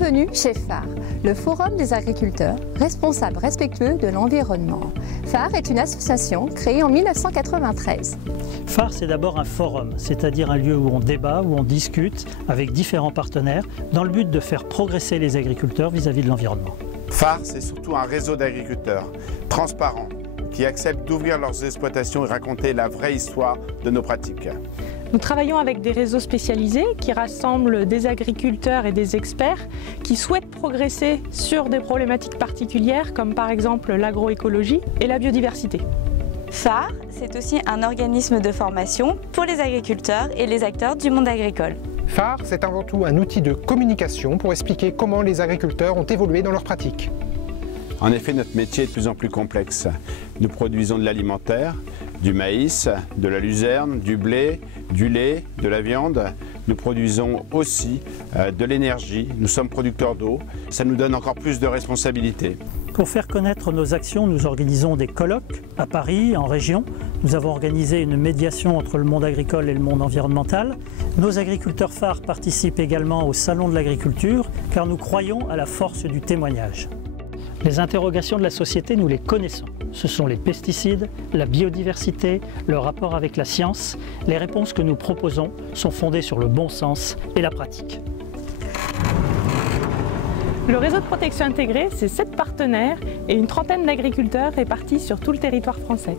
Bienvenue chez phare, le Forum des agriculteurs, responsables respectueux de l'environnement. phare est une association créée en 1993. phare, c'est d'abord un forum, c'est-à-dire un lieu où on débat, où on discute avec différents partenaires dans le but de faire progresser les agriculteurs vis-à-vis de l'environnement. phare, c'est surtout un réseau d'agriculteurs transparents qui acceptent d'ouvrir leurs exploitations et raconter la vraie histoire de nos pratiques. Nous travaillons avec des réseaux spécialisés qui rassemblent des agriculteurs et des experts qui souhaitent progresser sur des problématiques particulières comme par exemple l'agroécologie et la biodiversité. phare, c'est aussi un organisme de formation pour les agriculteurs et les acteurs du monde agricole. phare, c'est avant tout un outil de communication pour expliquer comment les agriculteurs ont évolué dans leurs pratiques. En effet, notre métier est de plus en plus complexe. Nous produisons de l'alimentaire, du maïs, de la luzerne, du blé, du lait, de la viande. Nous produisons aussi de l'énergie. Nous sommes producteurs d'eau. Ça nous donne encore plus de responsabilités. Pour faire connaître nos actions, nous organisons des colloques à Paris, en région. Nous avons organisé une médiation entre le monde agricole et le monde environnemental. Nos agriculteurs phares participent également au Salon de l'agriculture car nous croyons à la force du témoignage. Les interrogations de la société, nous les connaissons. Ce sont les pesticides, la biodiversité, le rapport avec la science. Les réponses que nous proposons sont fondées sur le bon sens et la pratique. Le réseau de protection intégrée, c'est 7 partenaires et une trentaine d'agriculteurs répartis sur tout le territoire français.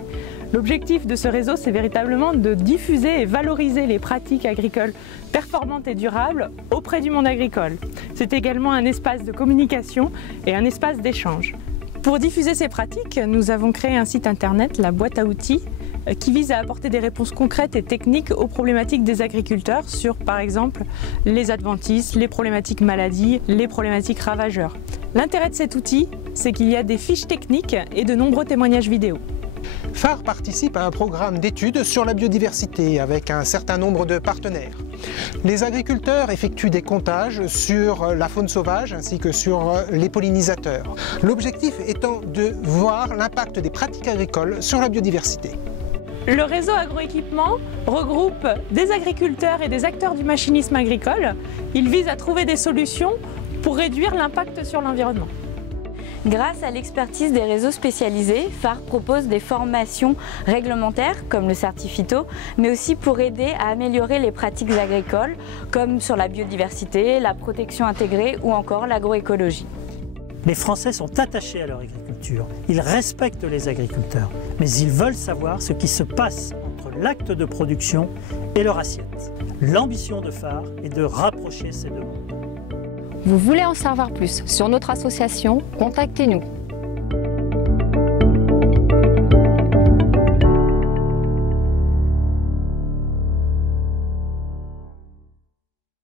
L'objectif de ce réseau, c'est véritablement de diffuser et valoriser les pratiques agricoles performantes et durables auprès du monde agricole. C'est également un espace de communication et un espace d'échange. Pour diffuser ces pratiques, nous avons créé un site internet, la boîte à outils, qui vise à apporter des réponses concrètes et techniques aux problématiques des agriculteurs sur, par exemple, les adventices, les problématiques maladies, les problématiques ravageurs. L'intérêt de cet outil, c'est qu'il y a des fiches techniques et de nombreux témoignages vidéo. phare participe à un programme d'études sur la biodiversité avec un certain nombre de partenaires. Les agriculteurs effectuent des comptages sur la faune sauvage ainsi que sur les pollinisateurs. L'objectif étant de voir l'impact des pratiques agricoles sur la biodiversité. Le réseau agroéquipement regroupe des agriculteurs et des acteurs du machinisme agricole. Il vise à trouver des solutions pour réduire l'impact sur l'environnement. Grâce à l'expertise des réseaux spécialisés, phare propose des formations réglementaires comme le Certifito, mais aussi pour aider à améliorer les pratiques agricoles comme sur la biodiversité, la protection intégrée ou encore l'agroécologie. Les Français sont attachés à leur agriculture. Ils respectent les agriculteurs, mais ils veulent savoir ce qui se passe entre l'acte de production et leur assiette. L'ambition de phare est de rapprocher ces deux mondes. Vous voulez en savoir plus sur notre association? Contactez-nous.